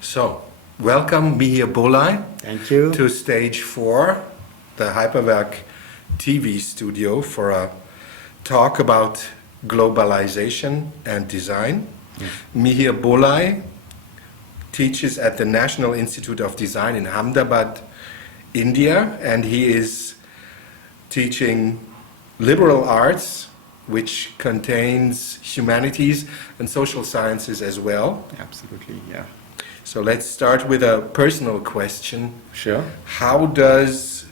So, welcome Mihir Bholey Thank you. to stage 4, the Hyperwerk TV studio for a talk about globalization and design. Mihir Bholey teaches at the National Institute of Design in Ahmedabad, India, and he is teaching liberal arts, which contains humanities and social sciences as well. Absolutely, yeah. So let's start with a personal question. Sure. How does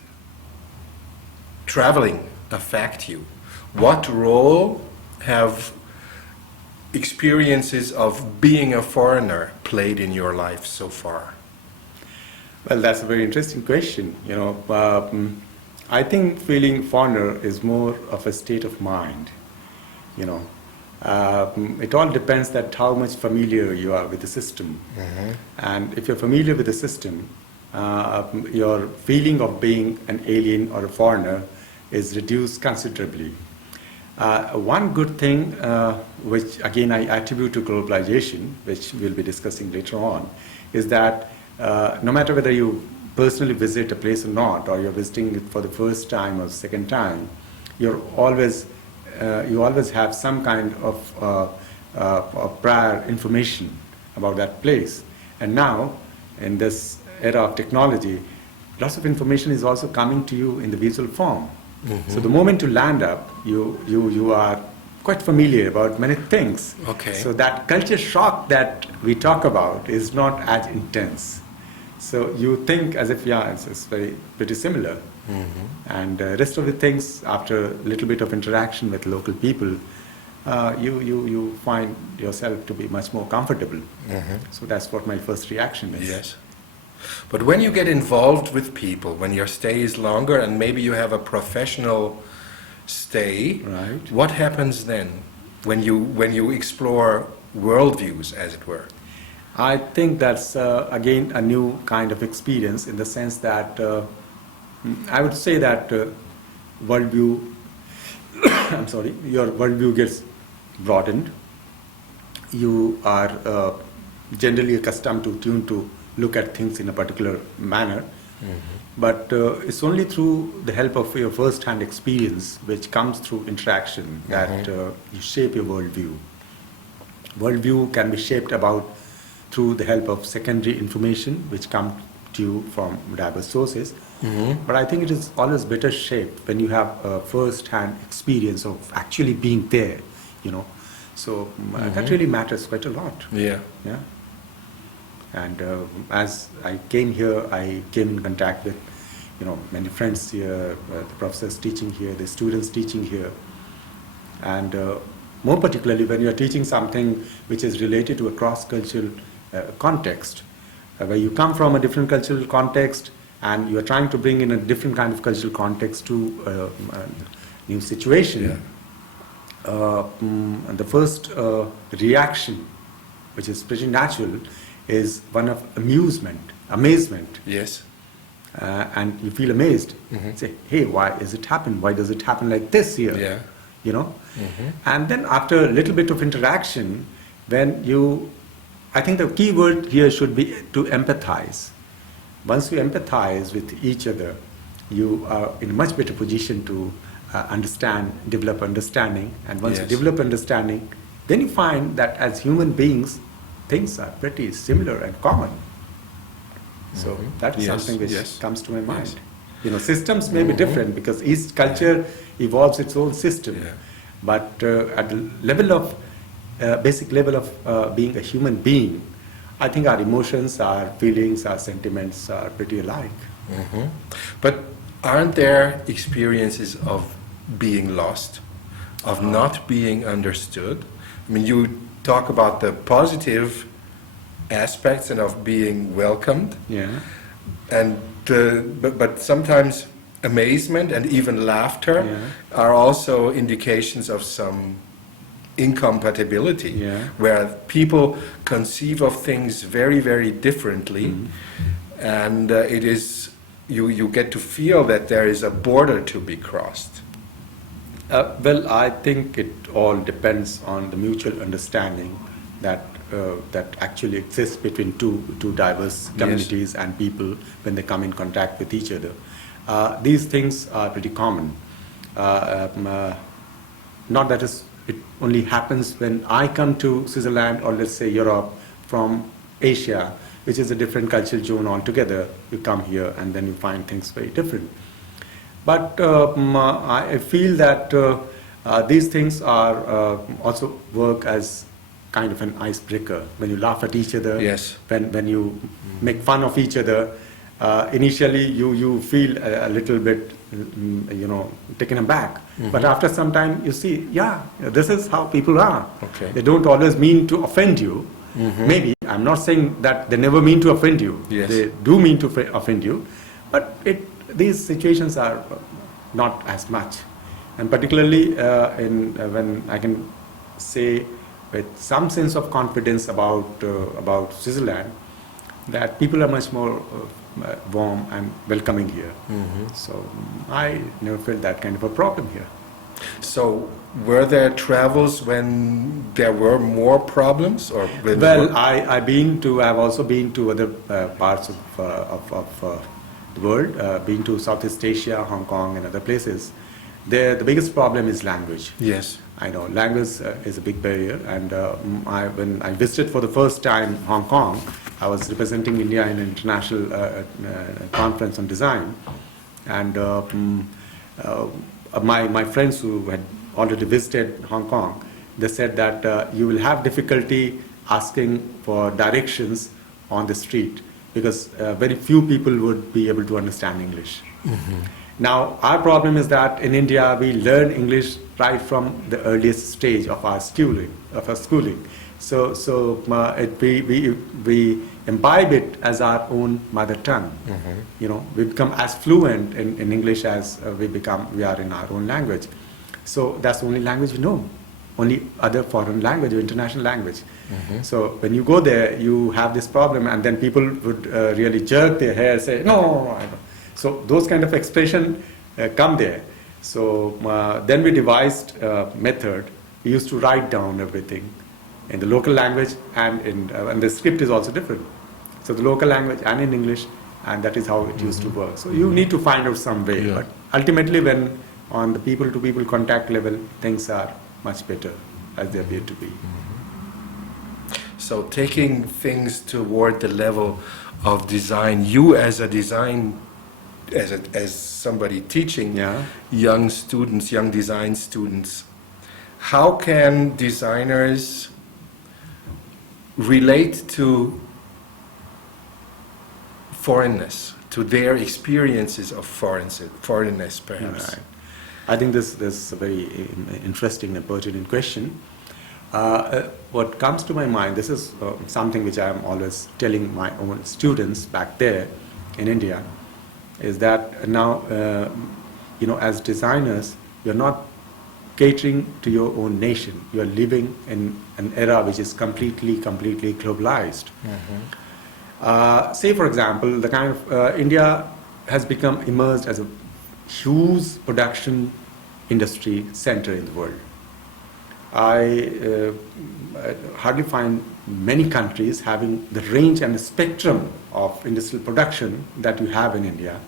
traveling affect you? What role have experiences of being a foreigner played in your life so far? Well, that's a very interesting question. I think feeling foreigner is more of a state of mind. It all depends that how much familiar you are with the system. And if you're familiar with the system, your feeling of being an alien or a foreigner is reduced considerably. One good thing, which again I attribute to globalization, which we'll be discussing later on, is that no matter whether you personally visit a place or not, or you're visiting it for the first time or second time, you always have some kind of prior information about that place. And now, in this era of technology, lots of information is also coming to you in the visual form. So the moment you land up, you are quite familiar about many things. Okay. So that culture shock that we talk about is not as intense. So you think as if, it's pretty similar. And the rest of the things, after a little bit of interaction with local people, you find yourself to be much more comfortable. So that's what my first reaction is. Yes. But when you get involved with people, when your stay is longer and maybe you have a professional stay, Right. what happens then when you explore worldviews, as it were? I think that's, again, a new kind of experience in the sense that I would say that worldview, your worldview gets broadened. You are generally accustomed to tune to look at things in a particular manner. But it's only through the help of your first-hand experience, which comes through interaction, that you shape your worldview. Worldview can be shaped through the help of secondary information, which come to you from diverse sources. But I think it is always better shaped when you have a first-hand experience of actually being there, So that really matters quite a lot. Yeah. Yeah. And as I came here, I came in contact with, many friends here, the professors teaching here, the students teaching here. And more particularly when you're teaching something which is related to a cross-cultural context, where you come from a different cultural context and you're trying to bring in a different kind of cultural context to a new situation. And the first reaction, which is pretty natural, is one of amazement. Yes. And you feel amazed. Say, hey, why is it happen? Why does it happen like this here? Yeah. And then after a little bit of interaction, I think the key word here should be to empathize. Once you empathize with each other, you are in a much better position to develop understanding. And once you develop understanding, then you find that as human beings, things are pretty similar and common. So that is something which comes to my mind. Systems may be different because each culture evolves its own system. But at the level of, basic level of being a human being, I think our emotions, our feelings, our sentiments are pretty alike. But aren't there experiences of being lost, of not being understood? I mean, you talk about the positive aspects and of being welcomed. And but sometimes amazement and even laughter are also indications of some incompatibility, where people conceive of things very, very differently, and it is you get to feel that there is a border to be crossed. Well, I think it all depends on the mutual understanding that that actually exists between two diverse communities and people when they come in contact with each other. These things are pretty common. Not that it only happens when I come to Switzerland or let's say Europe from Asia, which is a different cultural zone altogether. You come here and then you find things very different. But I feel that these things are also work as kind of an icebreaker. When you laugh at each other, when you make fun of each other, initially you feel a little bit, taken aback. But after some time, you see, this is how people are. Okay. They don't always mean to offend you. Maybe, I'm not saying that they never mean to offend you. Yes. They do mean to offend you, but these situations are not as much. And particularly when I can say with some sense of confidence about Switzerland, that people are much more warm and welcoming here. So I never felt that kind of a problem here. So were there travels when there were more problems, or when I've also been to other parts of the world, been to Southeast Asia, Hong Kong, and other places. There, the biggest problem is language. Yes. I know language is a big barrier, and when I visited for the first time Hong Kong, I was representing India in an international conference on design, and my friends who had already visited Hong Kong, they said that you will have difficulty asking for directions on the street because very few people would be able to understand English. Now, our problem is that in India, we learn English right from the earliest stage of our schooling. So we imbibe it as our own mother tongue. We become as fluent in English as we are in our own language. So that's the only language we know, only other foreign language or international language. So when you go there, you have this problem, and then people would really jerk their hair, say, no, I don't. So those kind of expression come there. So then we devised a method. We used to write down everything in the local language, and the script is also different. So the local language and in English, and that is how it used to work. So you need to find out some way. But ultimately, when on the people-to-people contact level, things are much better as they appear to be. So taking things toward the level of design, you as a design, as somebody teaching young students, young design students, how can designers relate to foreignness, to their experiences of foreignness, perhaps? Right. I think this is a very interesting and pertinent question. What comes to my mind, this is something which I am always telling my own students back there in India, is that now, as designers, you're not catering to your own nation. You're living in an era which is completely globalized. Say, for example, the kind of India has become immersed as a huge production industry center in the world. I hardly find many countries having the range and the spectrum of industrial production that you have in India,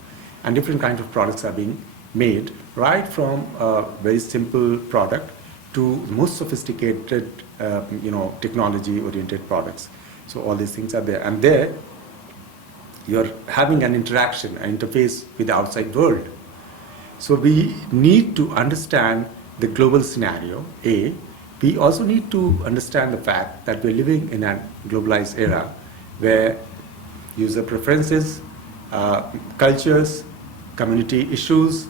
and different kinds of products are being made, right from a very simple product to most sophisticated, technology-oriented products. So all these things are there, and there you're having an interaction, an interface with the outside world. So we need to understand the global scenario, A. We also need to understand the fact that we're living in a globalized era where user preferences, cultures, community issues,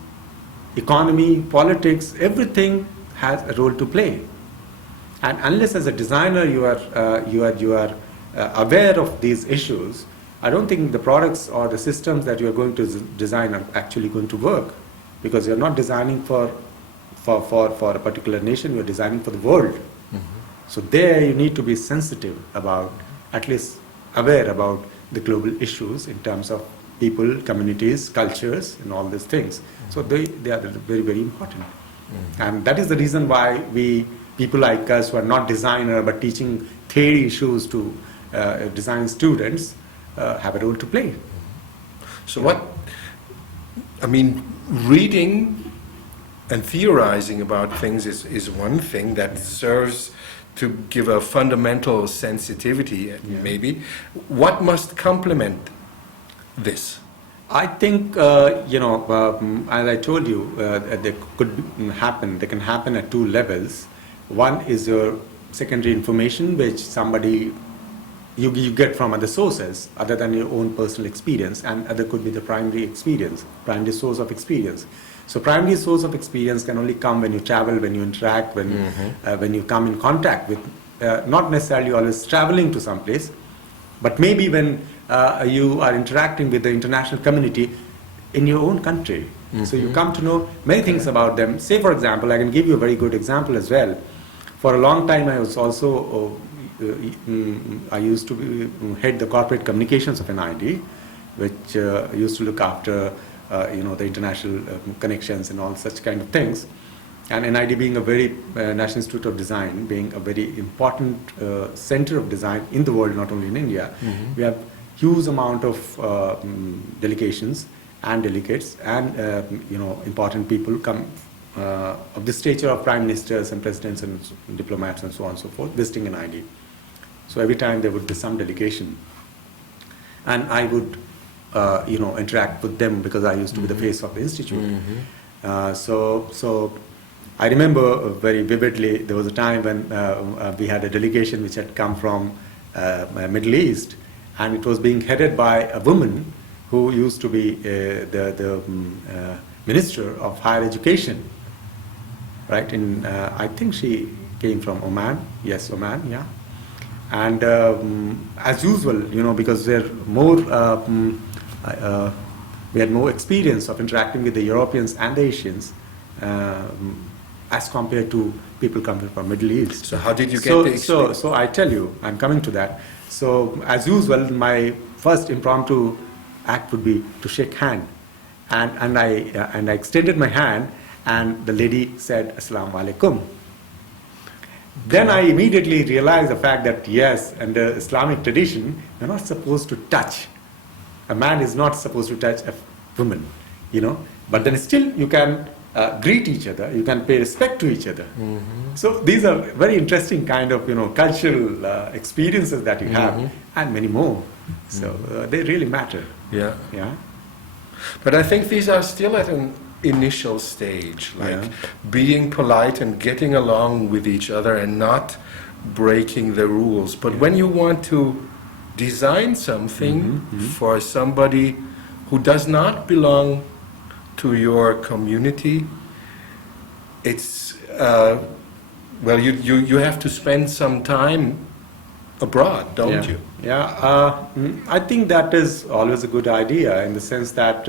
economy, politics, everything has a role to play. And unless as a designer you are aware of these issues, I don't think the products or the systems that you are going to design are actually going to work, because you're not designing for a particular nation, you're designing for the world. So there you need to be sensitive about, at least aware about the global issues in terms of people, communities, cultures, and all these things. So they are very, very important. And that is the reason why people like us who are not designer but teaching theory issues to design students have a role to play. So reading and theorizing about things is one thing that serves to give a fundamental sensitivity, maybe. What must complement this? I think, as I told you, they can happen at two levels. One is your secondary information, which you get from other sources other than your own personal experience, and other could be the primary source of experience. So primary source of experience can only come when you travel, when you interact, when you come in contact with, not necessarily always traveling to some place, but maybe when you are interacting with the international community in your own country. So you come to know many things about them. Say, for example, I can give you a very good example as well. For a long time, I was also, I used to head the corporate communications of NID, which used to look after, the international connections and all such kind of things. And NID being a very, National Institute of Design, being a very important center of design in the world, not only in India, we have huge amount of delegations and delegates and, important people come of the stature of prime ministers and presidents and diplomats and so on and so forth, visiting NID. So every time there would be some delegation. And I would, interact with them because I used to be the face of the institute. So I remember very vividly, there was a time when we had a delegation which had come from Middle East, and it was being headed by a woman who used to be the Minister of Higher Education, right? I think she came from Oman. Yes, Oman, yeah. And as usual, because they're more, we had more experience of interacting with the Europeans and the Asians as compared to people coming from Middle East. So how did you get the experience? So I tell you, I'm coming to that. So as usual, my first impromptu act would be to shake hand, and I extended my hand, and the lady said, "Assalamu alaikum." Then I immediately realized the fact that yes, under Islamic tradition, you're not supposed to touch. A man is not supposed to touch a woman, But then still you can greet each other, you can pay respect to each other. So these are very interesting kind of, cultural experiences that you have, and many more. So they really matter. Yeah. Yeah. But I think these are still at an initial stage, being polite and getting along with each other and not breaking the rules. But when you want to design something for somebody who does not belong to your community, it's you have to spend some time abroad, don't you? Yeah, I think that is always a good idea in the sense that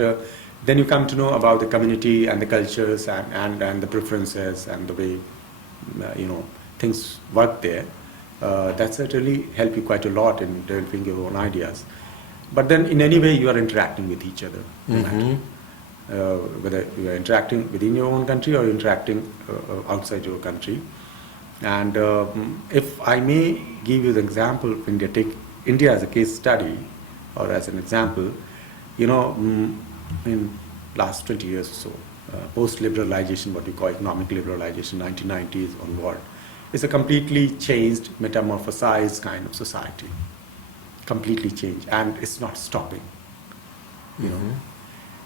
then you come to know about the community and the cultures and the preferences and the way things work there. That certainly help you quite a lot in developing your own ideas. But then in any way you are interacting with each other. Whether you are interacting within your own country or interacting outside your country. And if I may give you the example of India, take India as a case study or as an example, in last 20 years or so, post-liberalization, what we call economic liberalization, 1990s onward, is a completely changed, metamorphosized kind of society. Completely changed, and it's not stopping.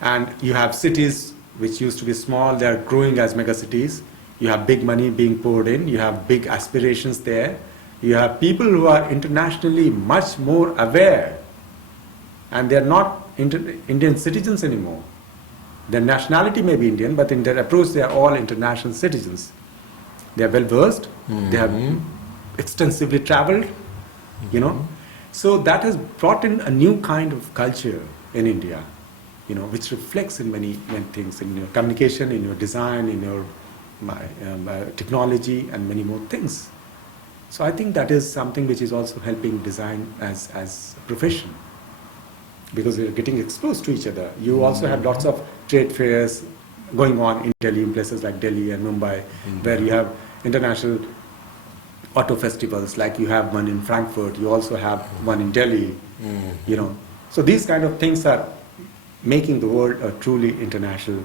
And you have cities which used to be small, they are growing as megacities. You have big money being poured in, you have big aspirations there. You have people who are internationally much more aware, and they are not Indian citizens anymore. Their nationality may be Indian, but in their approach they are all international citizens. They are well versed, they have extensively traveled, So that has brought in a new kind of culture in India, which reflects in many things, in your communication, in your design, in your technology, and many more things. So I think that is something which is also helping design as a profession, because we are getting exposed to each other. You also have lots of trade fairs going on in Delhi, in places like Delhi and Mumbai, where you have international auto festivals, like you have one in Frankfurt, you also have one in Delhi, you know. So these kind of things are making the world a truly international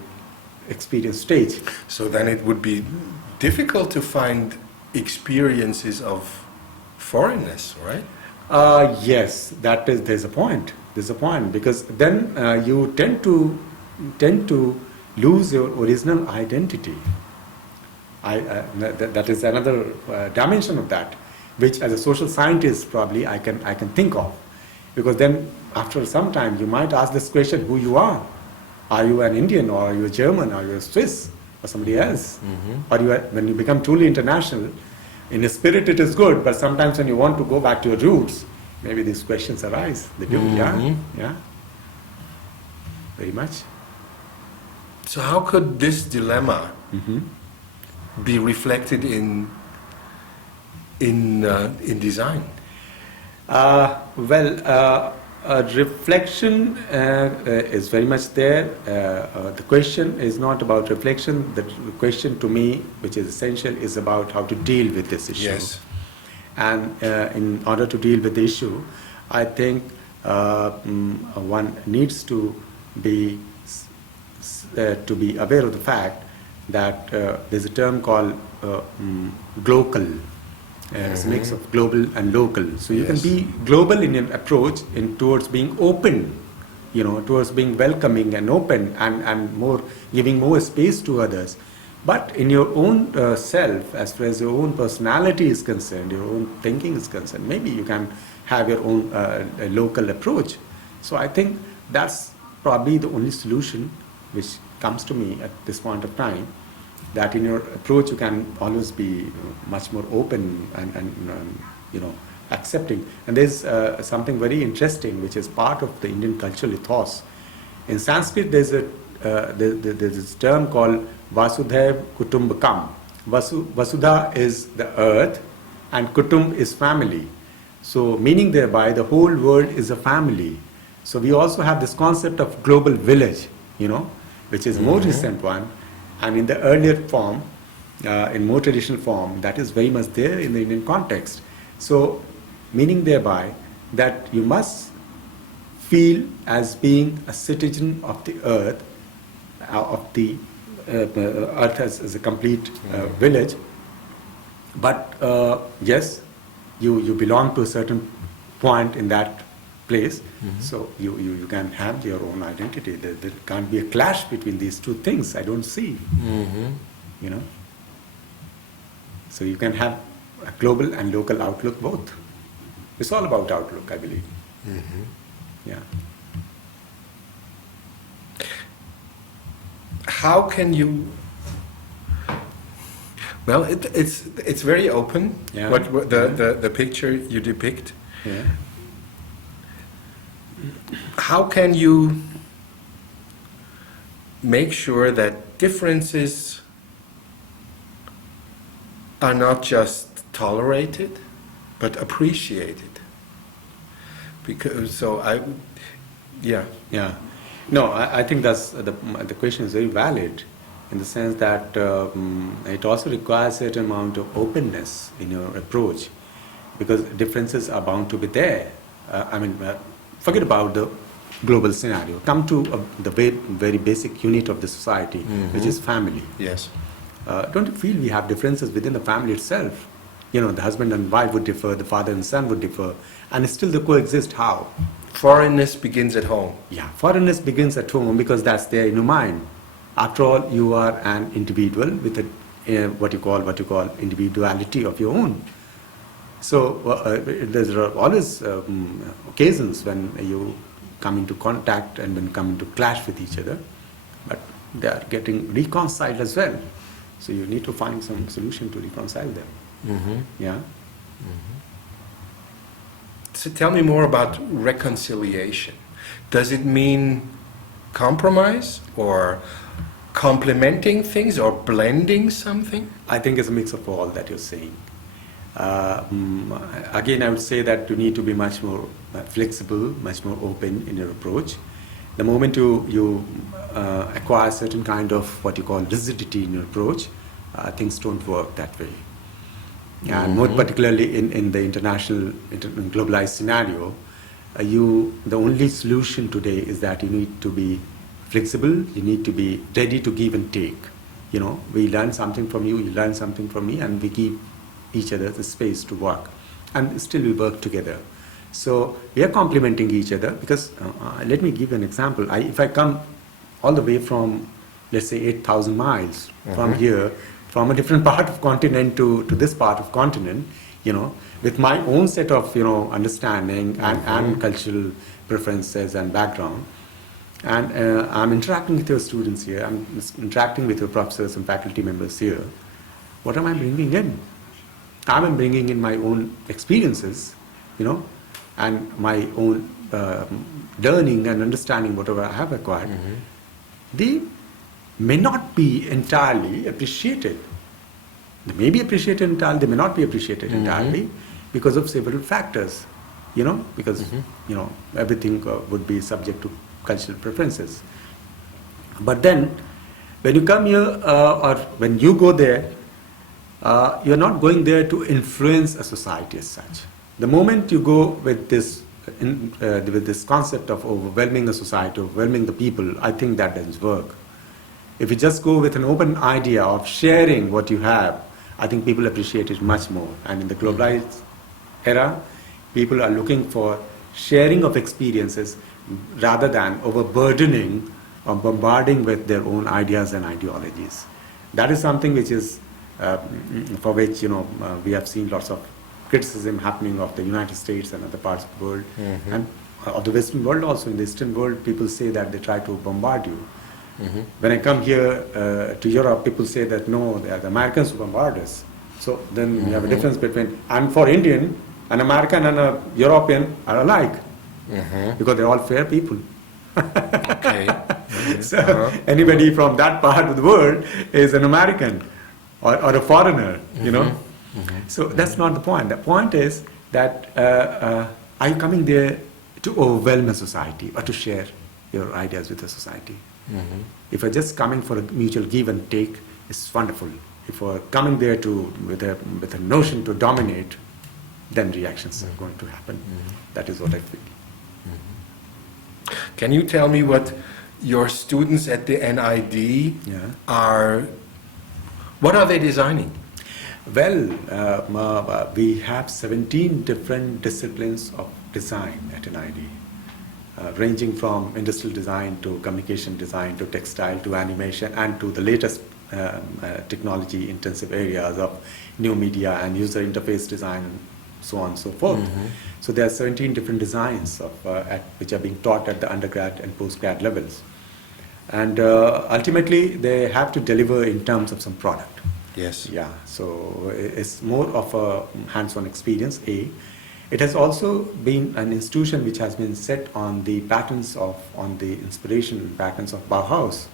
experience stage. So then it would be difficult to find experiences of foreignness, right? Yes, there's a point. There's a point because then you tend to lose your original identity. That is another dimension of that, which as a social scientist probably I can think of, because then after some time you might ask this question: who you are? Are you an Indian, or are you a German, or are you a Swiss, or somebody else? Or when you become truly international, in a spirit it is good, but sometimes when you want to go back to your roots, maybe these questions arise. They do, yeah, very much. So how could this dilemma be reflected in design? Reflection is very much there. The question is not about reflection. The question to me, which is essential, is about how to deal with this issue. Yes. And in order to deal with the issue, I think one needs to be aware of the fact that there's a term called glocal. It's a mix of global and local. So you can be global in your approach towards being open, towards being welcoming and open and more giving more space to others. But in your own self, as far as your own personality is concerned, your own thinking is concerned, maybe you can have your own local approach. So I think that's probably the only solution which comes to me at this point of time, that in your approach you can always be much more open and accepting. And there's something very interesting which is part of the Indian cultural ethos. In Sanskrit there's this term called Vasudhaiv Kutumbakam. Vasudha is the earth and Kutumb is family. So meaning thereby the whole world is a family. So we also have this concept of global village, which is a more recent one. And in the earlier form, in more traditional form, that is very much there in the Indian context. So, meaning thereby that you must feel as being a citizen of the earth, earth as a complete village. But yes, you belong to a certain point in that place, so you can have your own identity. There can't be a clash between these two things. I don't see. So you can have a global and local outlook both. It's all about outlook, I believe. Yeah. How can you? Well, it's very open. Yeah. What the picture you depict. Yeah. How can you make sure that differences are not just tolerated, but appreciated? Because yeah. No, I think that's the question is very valid, in the sense that it also requires a certain amount of openness in your approach, because differences are bound to be there. Forget about the global scenario. Come to the very basic unit of the society, which is family. Yes. Don't you feel we have differences within the family itself? The husband and wife would differ, the father and son would differ, and still they coexist. How? Foreignness begins at home. Yeah, foreignness begins at home, because that's there in your mind. After all, you are an individual with what you call individuality of your own. So there are always occasions when you come into contact and when come into clash with each other, but they are getting reconciled as well. So you need to find some solution to reconcile them. Yeah. So tell me more about reconciliation. Does it mean compromise, or complementing things, or blending something? I think it's a mix of all that you're saying. Again, I would say that you need to be much more flexible, much more open in your approach. The moment you acquire a certain kind of what you call rigidity in your approach, things don't work that way. And more particularly in the in globalized scenario, the only solution today is that you need to be flexible, you need to be ready to give and take. You know, we learn something from you, you learn something from me, and we give each other the space to work. And still we work together. So we are complementing each other because, let me give you an example. If I come all the way from, let's say, 8,000 miles from here, from a different part of continent to this part of continent, you know, with my own set of, you know, understanding and cultural preferences and background, and I'm interacting with your students here, I'm interacting with your professors and faculty members here. What am I bringing in? I'm bringing in my own experiences, you know, and my own learning and understanding, whatever I have acquired. They may not be entirely appreciated. They may be appreciated entirely, they may not be appreciated entirely because of several factors, you know, because, you know, everything would be subject to cultural preferences. But then, when you come here or when you go there, you're not going there to influence a society as such. The moment you go with this concept of overwhelming a society, overwhelming the people, I think that doesn't work. If you just go with an open idea of sharing what you have, I think people appreciate it much more. And in the globalized era, people are looking for sharing of experiences rather than overburdening or bombarding with their own ideas and ideologies. That is something which is, for which, you know, we have seen lots of criticism happening of the United States and other parts of the world, and of the Western world also. In the Eastern world, people say that they try to bombard you. When I come here to Europe, people say that no, they are the Americans who bombard us. So then we have a difference between, and for Indian, an American and a European are alike, because they're all fair people. So anybody from that part of the world is an American or a foreigner, you know. So that's not the point. The point is that are you coming there to overwhelm a society or to share your ideas with the society? If you're just coming for a mutual give and take, it's wonderful. If you're coming there with a notion to dominate, then reactions are going to happen. That is what I feel. Can you tell me what your students at the NID what are they designing? Well, we have 17 different disciplines of design at NID. Ranging from industrial design to communication design to textile to animation and to the latest technology intensive areas of new media and user interface design and so on and so forth. So there are 17 different designs which are being taught at the undergrad and postgrad levels. And ultimately they have to deliver in terms of some product. Yes. Yeah, so it's more of a hands-on experience, A. It has also been an institution which has been set on the patterns on the inspiration patterns of Bauhaus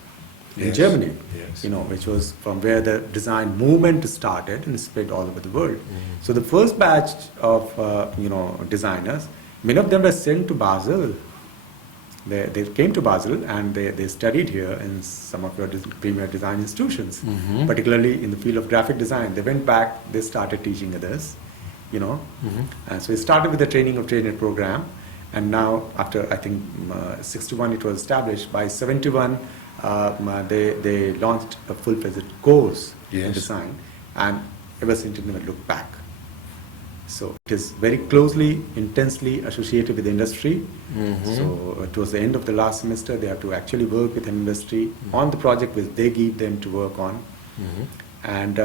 in Germany, you know, which was from where the design movement started and spread all over the world. So the first batch of, you know, designers, many of them were sent to Basel. They came to Basel and they studied here in some of your premier design institutions, particularly in the field of graphic design. They went back, they started teaching others. You know, and so it started with the training of trainer program, and now after I think 61 it was established. By 71 they launched a full-fledged course in design, and ever since it never looked back. So it is very closely, intensely associated with the industry. So towards the end of the last semester, they have to actually work with an industry on the project which they give them to work on. And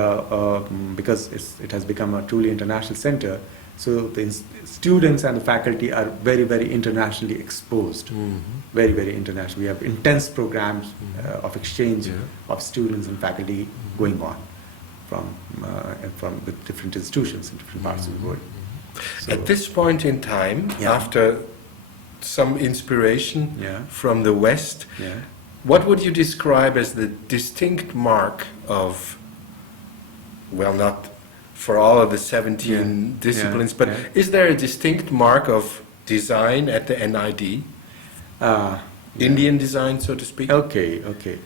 because it has become a truly international center, so the students and the faculty are very, very internationally exposed, very, very international. We have intense programs of exchange of students and faculty going on from with different institutions in different parts of the world. So at this point in time, after some inspiration from the West, what would you describe as the distinct mark of, well, not for all of the 17 disciplines, but is there a distinct mark of design at the NID? Indian design, so to speak? Okay.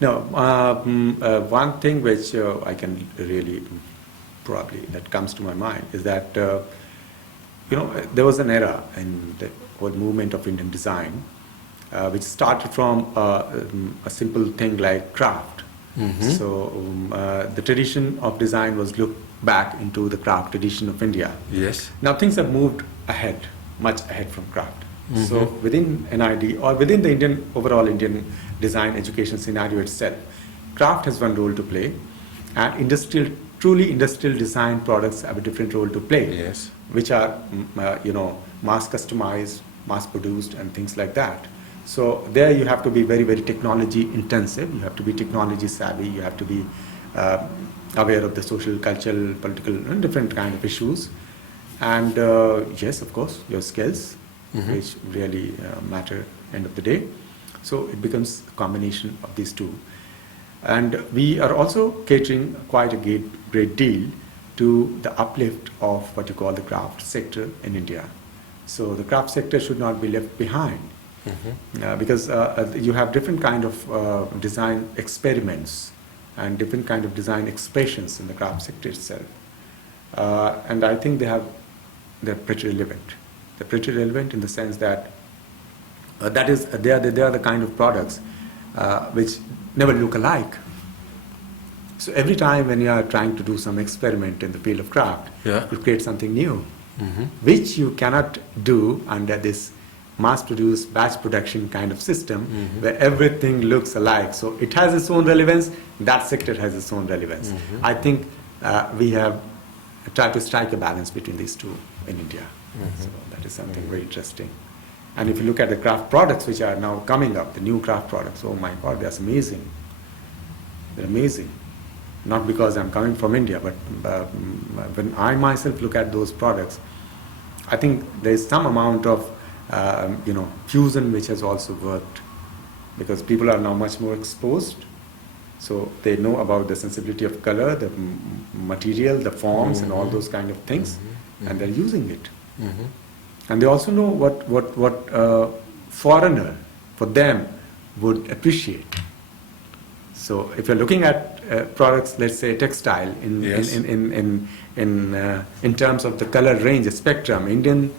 Now, one thing which I can really probably that comes to my mind is that there was an era in the whole movement of Indian design which started from a simple thing like craft. So the tradition of design was looked back into the craft tradition of India. Yes. Now things have moved ahead, much ahead from craft. So within NID or within the overall Indian design education scenario itself, craft has one role to play, and truly industrial design products have a different role to play. Yes. Which are mass customized, mass produced, and things like that. So there you have to be very, very technology intensive. You have to be technology savvy. You have to be aware of the social, cultural, political, and different kind of issues. And yes, of course, your skills, which really matter end of the day. So it becomes a combination of these two. And we are also catering quite a great deal to the uplift of what you call the craft sector in India. So the craft sector should not be left behind because you have different kind of design experiments and different kind of design expressions in the craft sector itself. And I think they're pretty relevant. They're pretty relevant in the sense that they are the kind of products which never look alike. So every time when you are trying to do some experiment in the field of craft, you create something new, which you cannot do under this mass-produced, batch production kind of system, where everything looks alike. So it has its own relevance, that sector has its own relevance. I think we have tried to strike a balance between these two in India. So that is something very interesting. And if you look at the craft products which are now coming up, the new craft products, oh my God, that's amazing. They're amazing. Not because I'm coming from India, but when I myself look at those products, I think there's some amount of fusion which has also worked, because people are now much more exposed. So they know about the sensibility of color, the material, the forms, and all those kind of things, and they're using it. And they also know what foreigner, for them, would appreciate. So if you're looking at products, let's say textile, in terms of the color range, spectrum, Indian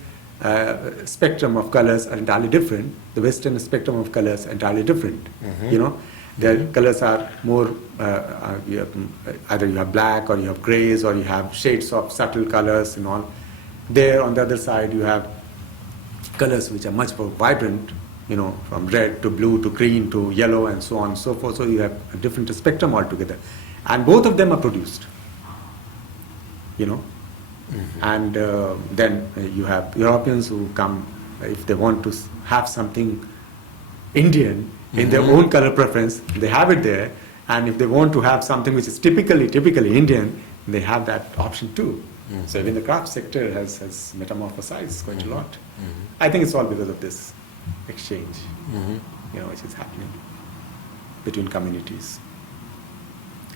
spectrum of colors are entirely different. The Western spectrum of colors are entirely different. Their colors are more, either you have black or you have grays or you have shades of subtle colors and all. There on the other side you have colors which are much more vibrant, from red to blue to green to yellow and so on and so forth. So you have a different spectrum altogether. And both of them are produced, And then you have Europeans who come, if they want to have something Indian in their own color preference, they have it there. And if they want to have something which is typically Indian, they have that option too. So even the craft sector has metamorphosized quite a lot. I think it's all because of this exchange, which is happening between communities.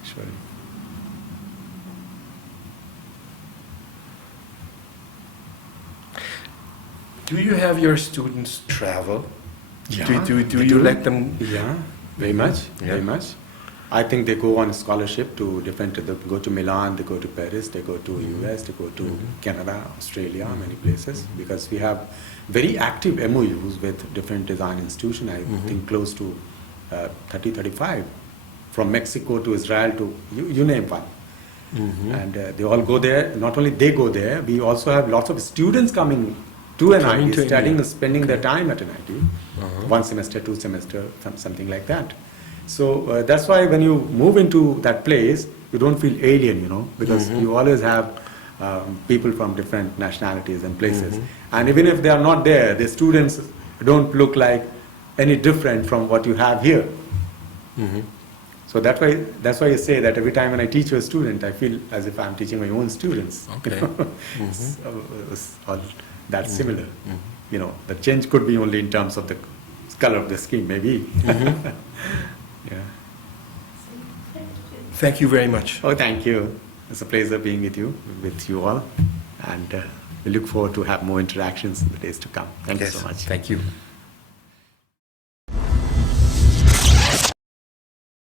Sure. Do you have your students travel? Yeah. Do you let them? Yeah, very much, very much. I think they go on a scholarship to different. They go to Milan, they go to Paris, they go to US, they go to Canada, Australia, many places, because we have very active MOUs with different design institutions. I think close to 30, 35, from Mexico to Israel to you name one. And they all go there. Not only they go there, we also have lots of students coming to NID, studying, spending their time at NID, 1 semester, 2 semester, something like that. So that's why when you move into that place, you don't feel alien, because you always have people from different nationalities and places. And even if they are not there, the students don't look like any different from what you have here. So that's why you say that every time when I teach a student, I feel as if I'm teaching my own students. Okay. It's all that similar. The change could be only in terms of the color of the skin, maybe. Yeah. Thank you very much. Oh, thank you. It's a pleasure being with you all. And we look forward to have more interactions in the days to come. Thank you so much. Thank you.